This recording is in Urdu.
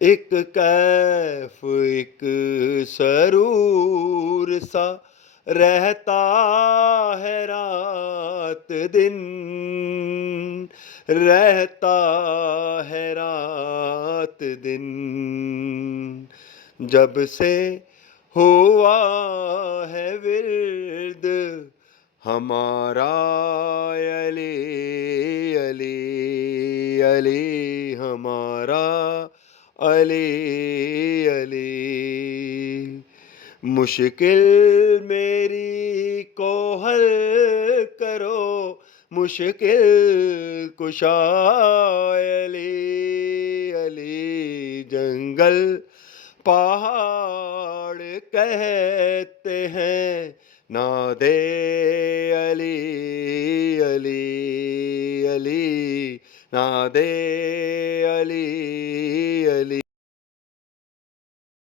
ایک کیف ایک سرور سا رہتا ہے رات دن، رہتا ہے رات دن، جب سے ہوا ہے ورد ہمارا علی علی علی ہمارا علی علی، مشکل میری کو حل کرو مشکل کشا علی علی، جنگل پہاڑ کہتے ہیں نادے علی علی علی، نادے علی علی۔